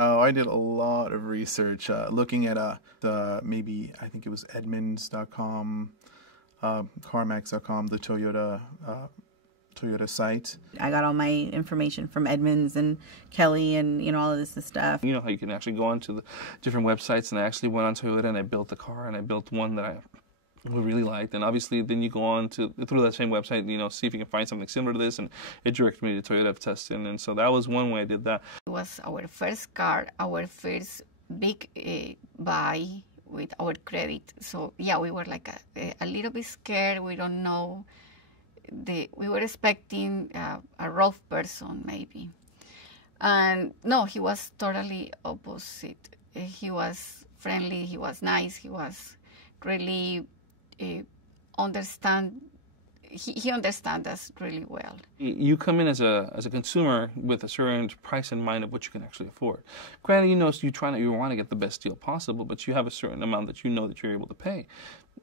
Oh, I did a lot of research looking at I think it was Edmunds.com, CarMax.com, the Toyota site. I got all my information from Edmunds and Kelly and, all of this stuff. You know how you can actually go onto the different websites, and I actually went on Toyota and I built a car, and I built one that I really liked. And obviously then you go on to through that same website, see if you can find something similar to this, and it directed me to Toyota testing. And so that was one way I did that. It was our first car, our first big buy with our credit. So yeah, we were like a little bit scared. We don't know. We were expecting a rough person maybe. And no, he was totally opposite. He was friendly, he was nice, he was really he understands us really well. You come in as a consumer with a certain price in mind of what you can actually afford. Granted, you want to get the best deal possible, but you have a certain amount that that you're able to pay.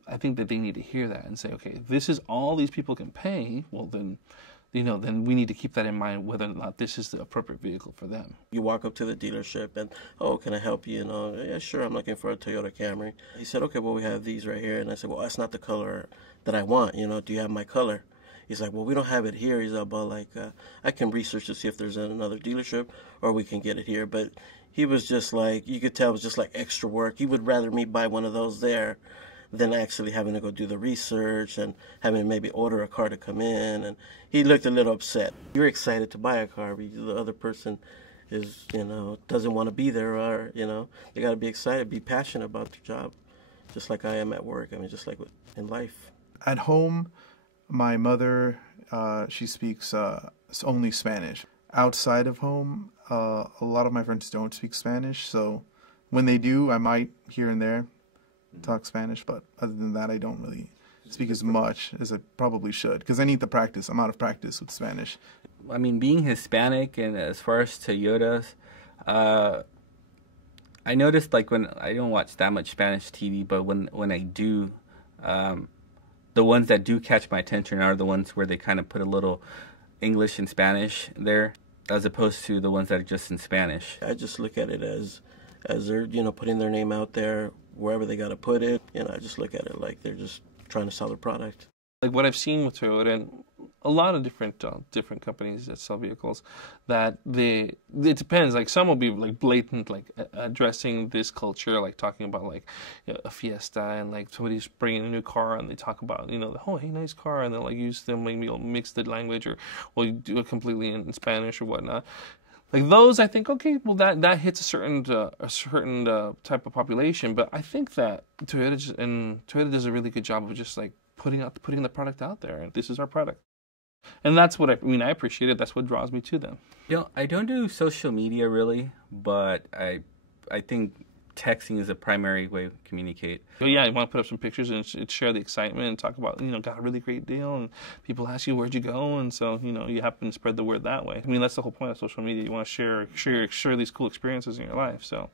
I think that they need to hear that and say, okay, this is all these people can pay. Well, then we need to keep that in mind, whether or not this is the appropriate vehicle for them. You walk up to the dealership and, oh, can I help you? Yeah, sure, I'm looking for a Toyota Camry. He said, okay, well, we have these right here. And I said, well, that's not the color that I want. Do you have my color? He's like, well, we don't have it here. He's like, well, I can research to see if there's another dealership or we can get it here. But he was just like, you could tell it was just like extra work. He would rather me buy one of those there than actually having to go do the research and having to maybe order a car to come in. And he looked a little upset. You're excited to buy a car, but the other person is, doesn't want to be there, or, they got to be excited, be passionate about their job, just like I am at work. I mean, just like in life. At home, my mother, she speaks only Spanish. Outside of home, a lot of my friends don't speak Spanish, so when they do, I might here and there talk Spanish, but other than that, I don't really speak as much as I probably should, because I need the practice. I'm out of practice with Spanish. I mean, being Hispanic, and as far as Toyotas, I noticed, like, when I don't watch that much Spanish TV, but when I do, the ones that do catch my attention are the ones where they kind of put a little English and Spanish there, as opposed to the ones that are just in Spanish. I just look at it as they're, putting their name out there wherever they got to put it. I just look at it like they're just trying to sell their product. Like what I've seen with Toyota and a lot of different companies that sell vehicles, that it depends. Like some will be like blatant, like addressing this culture, like talking about like a Fiesta, and like somebody's bringing a new car and they talk about oh, hey, nice car, and they'll like use them, maybe mix the language, or you do it completely in Spanish or whatnot. Like those, I think, okay, well that hits a certain type of population, but I think that Toyota does a really good job of just like putting the product out there, and this is our product, and that's what I appreciate it. That's what draws me to them. I don't do social media really, but I think texting is a primary way to communicate. So yeah, you want to put up some pictures and share the excitement and talk about, got a really great deal, and people ask you, where'd you go? And so, you happen to spread the word that way. I mean, that's the whole point of social media. You want to share these cool experiences in your life, so.